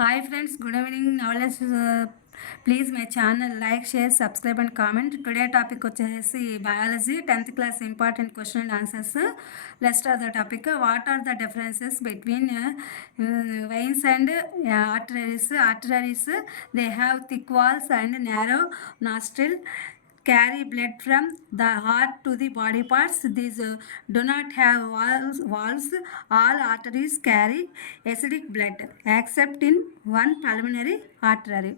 Hi friends, good evening. Now let's please my channel like, share, subscribe and comment. Today topic వచ్చేసి biology 10th class important question and answers. Let's start the topic. What are the differences between veins and arteries? Arteries they have thick walls and narrow nostril, carry blood from the heart to the body parts. These do not have walls. All arteries carry acidic blood except in one pulmonary artery.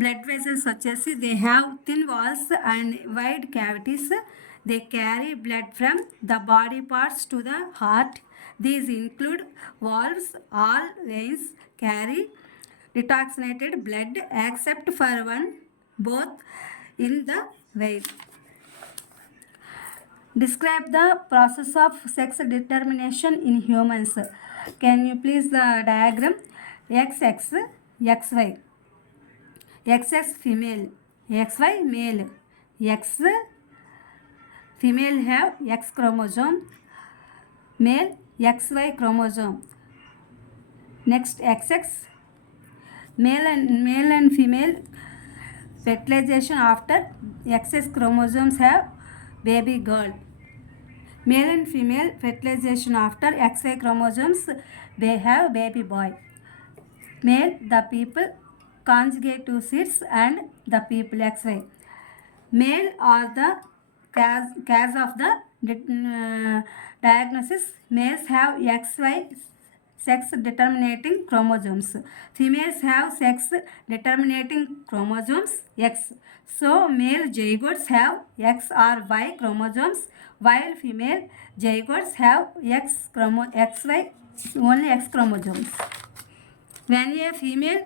Blood vessels వచ్చేసి they have thin walls and wide cavities. They carry blood from the body parts to the heart. These include valves. All veins carry detoxinated blood except for one, both in the vein. Describe the process of sex determination in humans. Can you please the diagram? XX, XY. XX female, XY male. X female have X chromosome, male XY chromosome. Next XX male and female fertilization after XX chromosomes have baby girl. Male and female fertilization after XY chromosomes they have baby boy. Male the people conjugate to seeds and the people XY. Male are the cause of the diagnosis. Males have XY sex determinating chromosomes. Females have sex determinating chromosomes X. So male zygotes have X or Y chromosomes, while female zygotes have XY only X chromosomes. When a female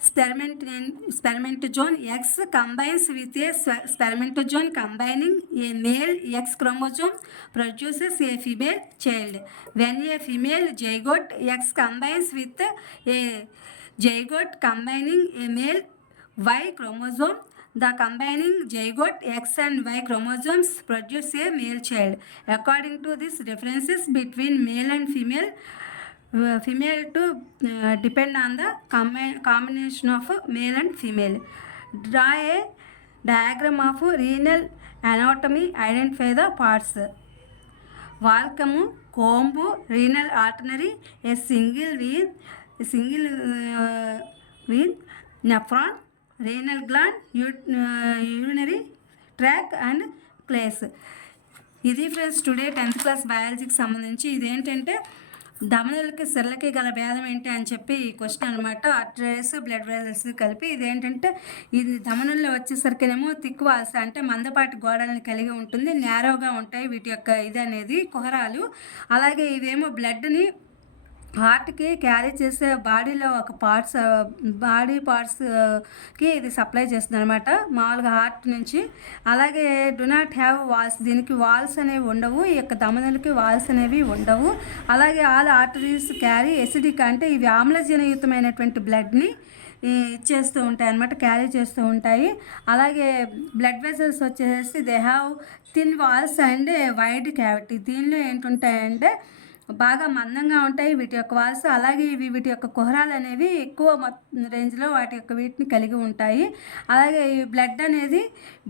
spermatozoon X combines with a spermatozoon combining a male X chromosome produces a female child. When a female zygote X combines with a zygote combining a male Y chromosome, the combining zygote X and Y chromosomes produce a male child. According to these differences between male and female to depend on the combination of male and female. Draw a diagram of renal anatomy. Identify the parts. Valcum, comb, renal artery, a single vein, nephron, renal gland, urinary tract and place. ఇది friends today 10th class బయాలజీకి సంబంధించి ఇదేంటంటే దమనులకి సిర్లకి గల భేదం ఏంటి అని చెప్పి ఈ question అనమాట. ఆర్టరీస్ బ్లడ్ వెసల్స్ కలిపి ఇదేంటంటే ఇది దమనుల్లో వచ్చేసరికినేమో థిక్ వాల్స్ అంటే మందపాటి గోడలను కలిగి ఉంటుంది, నేరోగా ఉంటాయి వీటి యొక్క ఇది అనేది కుహరాలు. అలాగే ఇవేమో బ్లడ్ని హార్ట్కి క్యారీ చేసే బాడీలో ఒక బాడీ పార్ట్స్కి ఇది సప్లై చేస్తుంది అనమాట మామూలుగా హార్ట్ నుంచి. అలాగే డు నాట్ హ్యావ్ వాల్స్, దీనికి వాల్స్ అనేవి ఉండవు, ఈ యొక్క దమనులకి వాల్స్ అనేవి ఉండవు. అలాగే ఆల్ ఆర్టరీస్ క్యారీ ఎసిడిక్ అంటే ఇవి ఆమ్లజనయుతమైనటువంటి బ్లడ్ని ఇచ్చేస్తూ ఉంటాయి అన్నమాట, క్యారీ చేస్తూ ఉంటాయి. అలాగే బ్లడ్ వెసల్స్ వచ్చేసి they have thin walls and wide cavity. దీనిలో ఏంటుంటాయంటే బాగా మందంగా ఉంటాయి వీటి యొక్క వాల్స్. అలాగే వీటి యొక్క కుహరాలు అనేవి ఎక్కువ రేంజ్లో వీటిని కలిగి ఉంటాయి. అలాగే ఈ బ్లడ్ అనేది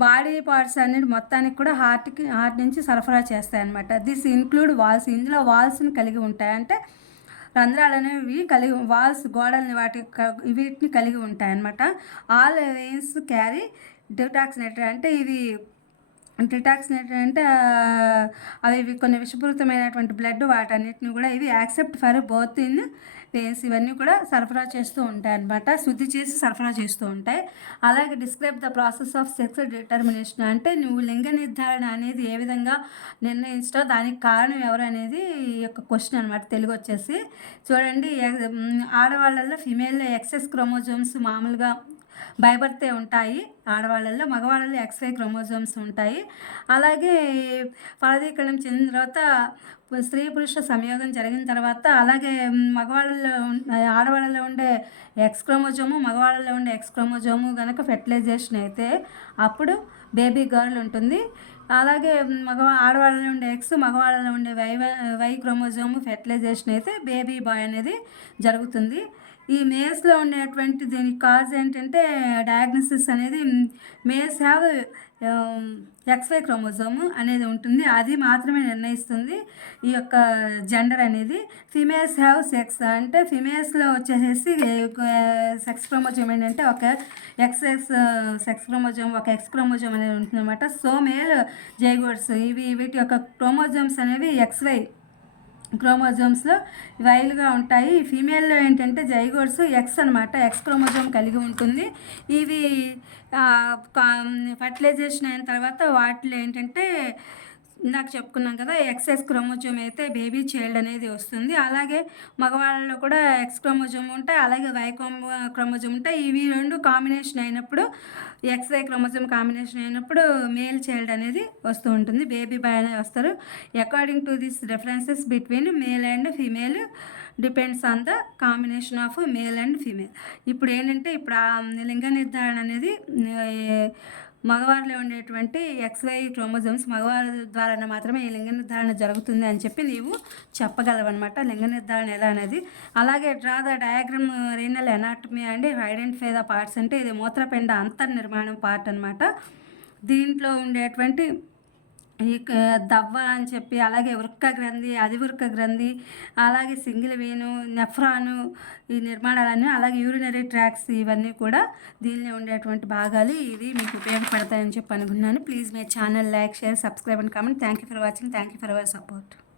బాడీ పార్ట్స్ అనేది మొత్తానికి కూడా హార్ట్ నుంచి సరఫరా చేస్తాయి అన్నమాట. This include walls. ఇందులో వాల్స్ని కలిగి ఉంటాయి అంటే రంధ్రాలు అనేవి వాల్స్ గోడల్ని వీటిని కలిగి ఉంటాయి అన్నమాట. ఆల్ వెయిన్స్ క్యారీ డిటాక్సినేటెడ్ అంటే ఇది డిటాక్సినేటెడ్ అంటే అవి కొన్ని విషపూరితమైనటువంటి బ్లడ్ వాటన్నిటిని కూడా ఇవి accept for both in veins ఇవన్నీ కూడా సరఫరా చేస్తూ ఉంటాయి అన్నమాట, శుద్ధి చేసి సరఫరా చేస్తూ ఉంటాయి. అలాగే describe the process of sex determination అంటే నువ్వు లింగ నిర్ధారణ అనేది ఏ విధంగా నిర్ణయించటో దానికి కారణం ఎవరు అనేది ఈ యొక్క క్వశ్చన్ అనమాట. తెలుగు వచ్చేసి చూడండి, ఆడవాళ్ళల్లో ఫిమేల్లో ఎక్సెస్ క్రోమోజోమ్స్ మామూలుగా బై బర్తే ఉంటాయి ఆడవాళ్ళల్లో, మగవాళ్ళలో XY క్రోమోజోమ్స్ ఉంటాయి. అలాగే ఫలదీకరణం చెందిన తర్వాత స్త్రీ పురుష సంయోగం జరిగిన తర్వాత అలాగే ఆడవాళ్ళలో ఉండే X క్రోమోజోము మగవాళ్ళలో ఉండే X క్రోమోజోము కనుక ఫెర్టిలైజేషన్ అయితే అప్పుడు బేబీ గర్ల్ ఉంటుంది. అలాగే ఆడవాళ్ళలో ఉండే ఎక్స్, మగవాళ్ళలో ఉండే వై క్రోమోజోమ్ ఫెర్టిలైజేషన్ అయితే బేబీ బాయ్ అనేది జరుగుతుంది. ఈ మేల్స్లో ఉండేటువంటి దీనికి కాజ్ ఏంటంటే డయాగ్నోసిస్ అనేది మేల్స్ హ్యావ్ XY క్రోమోజోమ్ అనేది ఉంటుంది, అది మాత్రమే నిర్ణయిస్తుంది ఈ యొక్క జెండర్ అనేది. ఫిమేల్స్ హ్యావ్ సెక్స్ అంటే ఫిమేల్స్లో వచ్చేసేసి సెక్స్ క్రోమోజోమ్ ఏంటంటే ఒక సెక్స్ క్రోమోజోమ్, ఒక ఎక్స్ క్రోమోజోమ్ అనేది ఉంటుంది అనమాట. సో మేల్ జైగోట్స్ వీటి యొక్క క్రోమోజోమ్స్ అనేవి XY క్రోమోజోమ్స్లో వైల్గా ఉంటాయి. ఫీమేల్లో ఏంటంటే జైగోట్స్ ఎక్స్ అనమాట, ఎక్స్ క్రోమోజోమ్ కలిగి ఉంటుంది. ఇవి ఫర్టిలైజేషన్ అయిన తర్వాత వాటిలో ఏంటంటే ఇందాక చెప్పుకున్నాం కదా, XX క్రోమోజోమ్ అయితే బేబీ చైల్డ్ అనేది వస్తుంది. అలాగే మగవాళ్ళలో కూడా ఎక్స్ క్రోమోజోమ్ ఉంటాయి, అలాగే వై క్రోమోజోమ్ ఉంటాయి. ఇవి రెండు కాంబినేషన్ అయినప్పుడు XY క్రోమోజోమ్ కాంబినేషన్ అయినప్పుడు మేల్ చైల్డ్ అనేది వస్తూ ఉంటుంది, బేబీ బాయ్ అనేది వస్తారు. According to this differences between male and female depends on the combination of male and female. ఇప్పుడు ఏంటంటే ఇప్పుడు ఆ లింగ నిర్ధారణ అనేది మగవారిలో ఉండేటువంటి XY క్రోమోజోమ్స్ మగవారి ద్వారా మాత్రమే ఈ లింగ నిర్ధారణ జరుగుతుంది అని చెప్పి నీవు చెప్పగలవన్నమాట, లింగ నిర్ధారణ ఎలా అనేది. అలాగే draw the diagram renal anatomy and identify the parts అంటే ఇది మూత్రపిండ అంతర్నిర్మాణం పార్ట్ అనమాట. దీంట్లో ఉండేటువంటి ఈ దవ్వ అని చెప్పి, అలాగే వృక్క గ్రంథి, అధివృక్క గ్రంథి, అలాగే సింగిల్ వీను, నెఫ్రాను, ఈ నిర్మాణాలన్నీ, అలాగే యూరినరీ ట్రాక్స్, ఇవన్నీ కూడా దీనిలో ఉండేటువంటి భాగాలు. ఇది మీకు ఉపయోగపడతాయని చెప్పి అనుకున్నాను. Please my channel like, share, subscribe and comment. Thank you for watching. Thank you for our support.